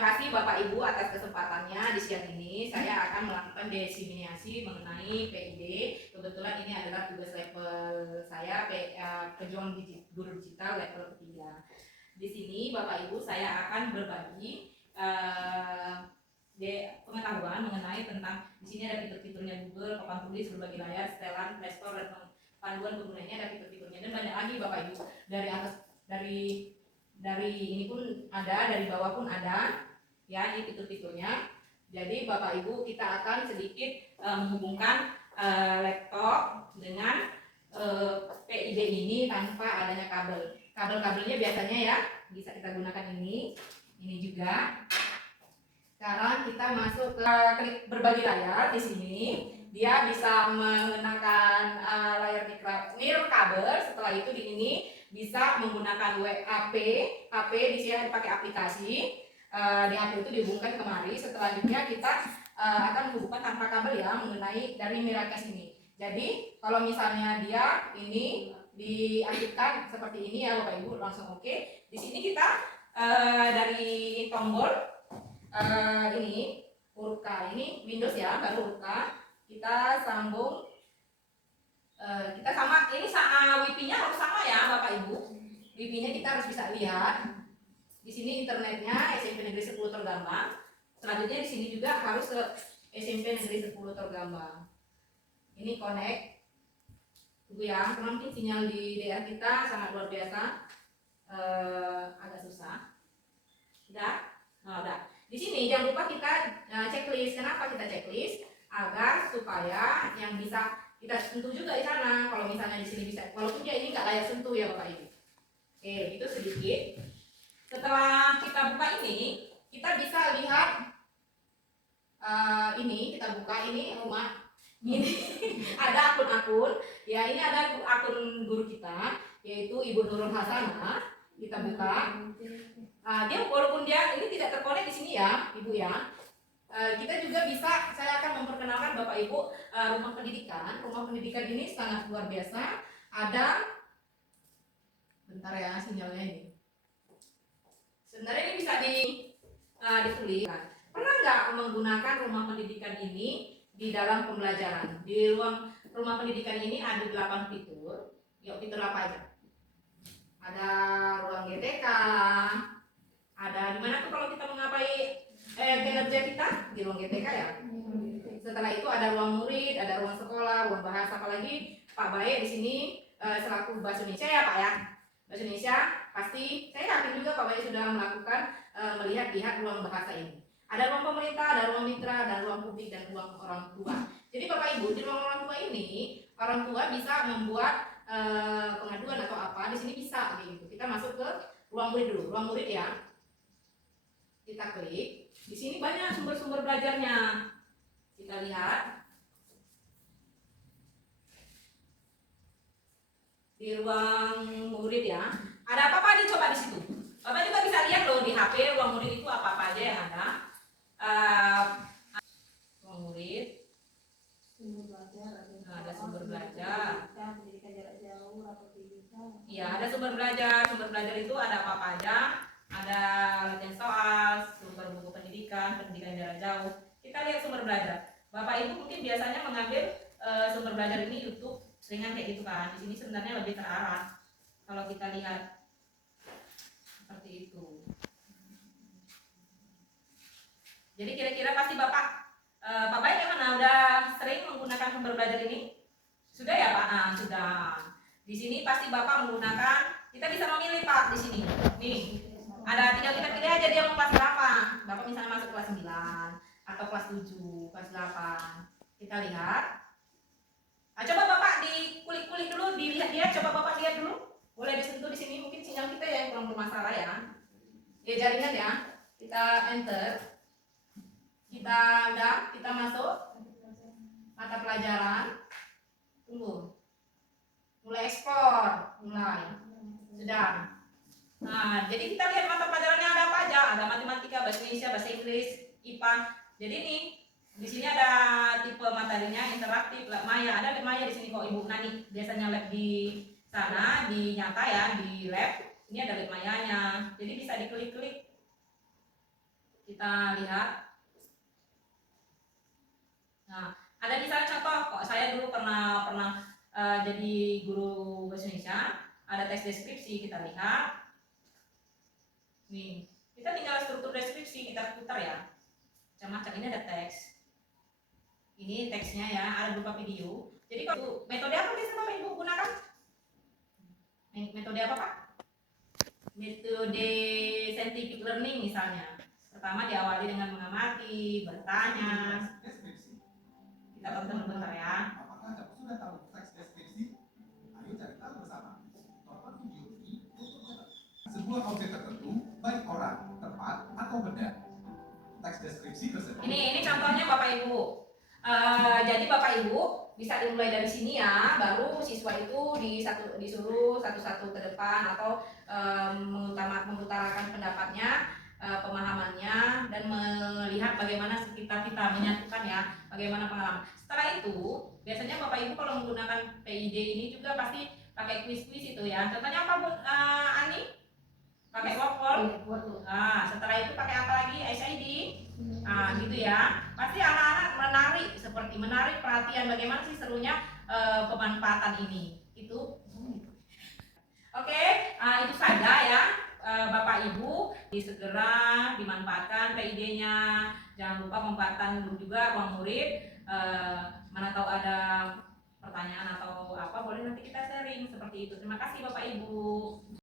kasih Bapak Ibu atas kesempatannya di siang ini. Saya akan melakukan diseminasi mengenai PID. Kebetulan ini adalah tugas level saya, pejuang guru digital level ketiga. Di sini Bapak Ibu saya akan berbagi pengetahuan mengenai tentang di sini ada fitur-fiturnya Google, papan tulis, berbagai layar, setelan, Play Store, dan panduan penggunanya, ada fitur-fiturnya dan banyak lagi Bapak Ibu. Dari atas, dari ini pun ada, dari bawah pun ada, ya, ini fitur-fiturnya. Jadi Bapak Ibu kita akan sedikit menghubungkan laptop dengan PID ini tanpa adanya kabel. Kabel-kabelnya biasanya ya bisa kita gunakan ini juga. Sekarang kita masuk ke klik berbagi layar. Di sini dia bisa menggunakan layar nirkabel. Setelah itu di ini bisa menggunakan WAP. HP di sini dipakai aplikasi. Di HP itu dihubungkan kemari. Selanjutnya kita akan menghubungkan tanpa kabel ya mengenai dari Miracast ini. Jadi kalau misalnya dia ini diaktifkan seperti ini ya Bapak Ibu, langsung oke. Di sini kita dari tombol ini huruf K, ini Windows ya, baru huruf K. Kita sambung, kita sama, ini WiFi-nya harus sama ya Bapak Ibu. WiFi-nya kita harus bisa lihat. Di sini internetnya SMP Negeri 10 Tergambang. Selanjutnya di sini juga harus ke SMP Negeri 10 Tergambang. Ini connect. Tunggu ya, karena mungkin sinyal di daerah kita sangat luar biasa, agak susah. Udah? Nah, udah. Di sini jangan lupa kita checklist. Kenapa kita checklist? Agar supaya yang bisa kita sentuh juga di sana. Kalau misalnya di sini bisa, walaupun dia ini nggak layak sentuh ya Bapak Ibu. Oke, itu sedikit. Setelah kita buka ini, kita bisa lihat ini, kita buka ini rumah. Ini ada akun-akun. Ya, ini ada akun guru kita, yaitu Ibu Nurul Hasanah. Kita buka. Dia walaupun dia ini tidak terkonek di sini ya, Ibu ya. Kita juga bisa, saya akan memperkenalkan Bapak Ibu rumah pendidikan. Rumah pendidikan ini sangat luar biasa. Ada, bentar ya sinyalnya ini. Sebenarnya ini bisa ditulis. Pernah nggak menggunakan rumah pendidikan ini di dalam pembelajaran? Di ruang rumah pendidikan ini ada 8 fitur. Yuk, fitur apa aja? Ada ruang GTK. Ada di mana tuh kalau kita menggapai kinerja kita di ruang GTK ya. Setelah itu ada ruang murid, ada ruang sekolah, ruang bahasa. Apalagi Pak Bae di sini selaku bahasa Indonesia ya Pak ya. Bahasa Indonesia pasti saya yakin juga Pak Bae sudah melakukan melihat ruang bahasa ini. Ada ruang pemerintah, ada ruang mitra, ada ruang publik dan ruang orang tua. Jadi Bapak Ibu di ruang orang tua ini orang tua bisa membuat pengaduan atau apa di sini bisa gitu. Kita masuk ke ruang murid dulu, ruang murid ya. Kita klik. Di sini banyak sumber-sumber belajarnya. Kita lihat. Di ruang murid ya. Ada apa-apa dicoba di situ. Bapak juga bisa lihat loh di HP ruang murid itu apa-apa aja yang ada. Ruang murid. Ada sumber belajar. Iya, ada sumber belajar. Sumber belajar itu ada apa-apa aja. Ada latihan soal, sumber buku pendidikan jarak jauh. Kita lihat sumber belajar. Bapak Ibu mungkin biasanya mengambil sumber belajar ini YouTube, seringan kayak gitu kan. Di sini sebenarnya lebih terarah. Kalau kita lihat seperti itu. Jadi kira-kira pasti Bapak yang mana udah sering menggunakan sumber belajar ini? Sudah ya Pak? Nah, sudah. Di sini pasti Bapak menggunakan. Kita bisa memilih Pak di sini. Nih. Ada tinggal kita pilih aja dia mau kelas berapa. Bapak misalnya masuk kelas 9 atau kelas 7, kelas 8. Kita lihat. Coba Bapak dikulik-kulik dulu, dilihat dia, coba Bapak lihat dulu. Boleh disentuh di sini, mungkin sinyal kita ya yang kurang bermasalah ya. Jaringan ya. Kita enter. Kita masuk mata pelajaran. Tunggu. Mulai ekspor, mulai. Sudah. Nah, jadi kita lihat mata pelajarannya ada apa aja. Ada matematika, bahasa Indonesia, bahasa Inggris, IPA. Jadi nih, di sini ada tipe materinya interaktif, lab maya. Ada lab maya di sini kok Ibu Nani. Biasanya lab di sana, di nyata ya, di lab. Ini ada lab mayanya. Jadi bisa diklik-klik. Kita lihat. Nah, ada misalnya contoh, kok saya dulu pernah jadi guru bahasa Indonesia, ada teks deskripsi, kita lihat. Nih, kita tinggal struktur deskripsi, kita putar ya. Macam-macam, ini ada teks. Ini teksnya ya, ada berupa video. Jadi kalau metode apa biasanya Bapak Ibu gunakan? Metode apa Pak? Metode scientific learning misalnya. Pertama diawali dengan mengamati, bertanya. Kita tonton bentar ya. Apakah Anda sudah tahu teks deskripsi? Ayo cari tahu bersama. Tonton video ini untuk sebuah objek tertentu, baik orang, tempat, atau benda. Teks deskripsi tersebut. Ini contohnya Bapak Ibu. Jadi Bapak Ibu bisa dimulai dari sini ya, baru siswa itu disuruh satu-satu ke depan atau mengutarakan pendapatnya, pemahamannya, dan melihat bagaimana kita menyatukan ya, bagaimana pengalaman. Setelah itu biasanya Bapak Ibu kalau menggunakan PID ini juga pasti pakai kuis-kuis itu ya. Contohnya apa Bu Ani? Pakai Word. Setelah itu pakai apa lagi? SID. Gitu ya. Pasti anak-anak menarik perhatian bagaimana sih serunya pemanfaatan ini. Itu. Oke, itu saja ya. Bapak Ibu segera dimanfaatkan PID-nya. Jangan lupa memanfaatkan juga ruang murid. Mana tahu ada pertanyaan atau apa, boleh nanti kita sharing seperti itu. Terima kasih Bapak Ibu.